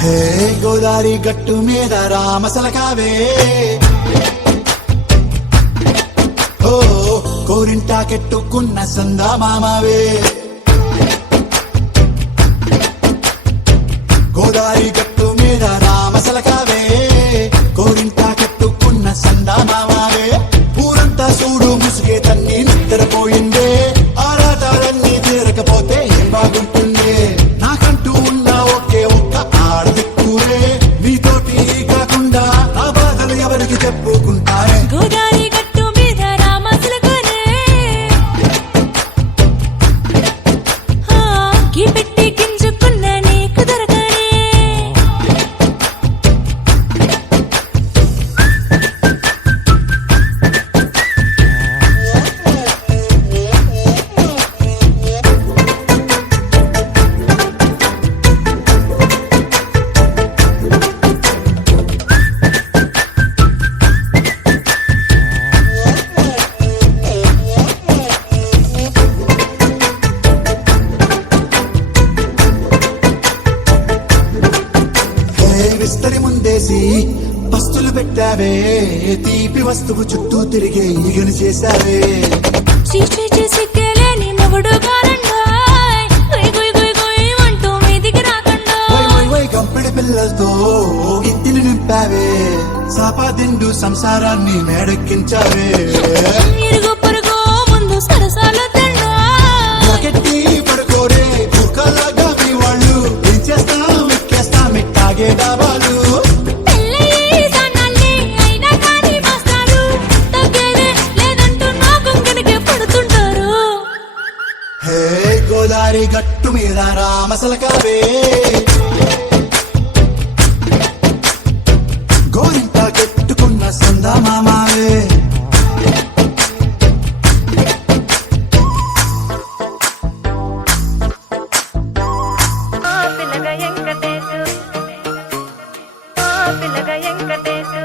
హే గోదారి గట్టు మీద రామసలకావే ఓ కోరింటాకెట్టుకున్న సందా మామావే గోదారి గట్టు మీద రామసలకావే కోరింటాకెట్టుకున్న సందా మామావే ఊరంతా చూడు ముసుగే తన్ని నిద్రపోయిందే ఆరాటాలన్నీ తీరకపోతే ఏం బాగుంటుందే నాకంటూ ఉన్న ఒకే ఒక్క ఆడదిక్కురే నీతోటి కాకుండా ఆ బాధలు ఎవరికి చెప్పుకుంటారే గోదారి గట్టు మీద రామసలకానే గీ పెట్టి గింజుకున్న నీకు దొరకనే విస్తరి ముందేసి పస్తులు పెట్టావే తీపి వస్తువు చుట్టూ తిరిగే ఈగను చేశావే సిగ్గలేని మొగుడు కారండాయ్ గుయ్ గుయ్ గుయ్ గుయ్ అంటూ మీదికి రాకండా వై గంపిడి పిల్లలతో ఇంటిని నింపావే సాపాదిండు సంసారాన్ని మేడెక్కించావే ఇరుగు పొరుగు ముందు సరసాల తండా నాకెట్టి పడుకోరే కుక్కలాగా మీ వాళ్ళు ఏం చేస్తాం ఎక్కేస్తాం ఎట్టాగే డాబాలు పెళ్ళయి సన్నాల్ని అయినా కానీ మాస్టారు తగ్గేదే లేదంటూ నా కొంగనికే పడుతుంటారు హే గోదారి గట్టు మీద రామసలకావే గోరింట కట్టుకున్న సందా మామావే పిల్లగా వెంకటేశు పిల్లగా వెంకటేశు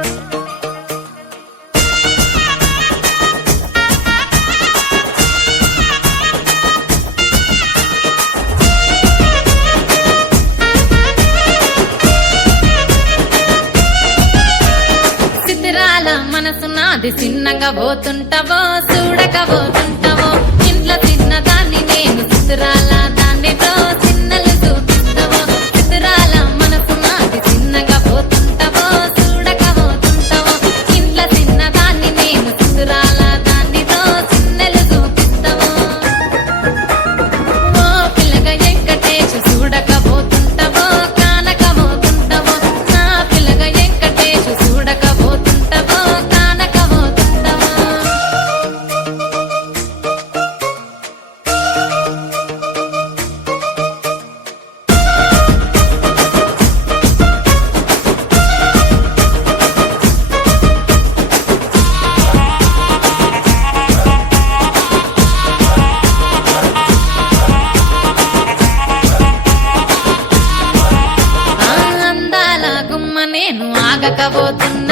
సిద్ధిరాల మనసు నాది చిన్నగా పోతుంటావో చూడకపోతుంటావో ఇంట్లో చిన్నదాన్ని నేను సిద్ధిరాల దాన్నితో చిన్నలు చూపిస్తావో సిద్ధిరాల మనసు నాది చిన్నగా పోతుంటావో చూడకపోతుంటావో ఇంట్లో చిన్నదాన్ని నేను సిద్ధిరాల దాన్నితో చిన్నలు చూపిస్తావో ఓ పిల్లగా వెంకటేశు చూడకపోతుంటావో కానకపోతుంటావో నా పిల్లగా వెంకటేశు చూడకపోతుంటావో కానకపోతుంటావో అందాల గుమ్మ నేను ఆగకపోతున్నా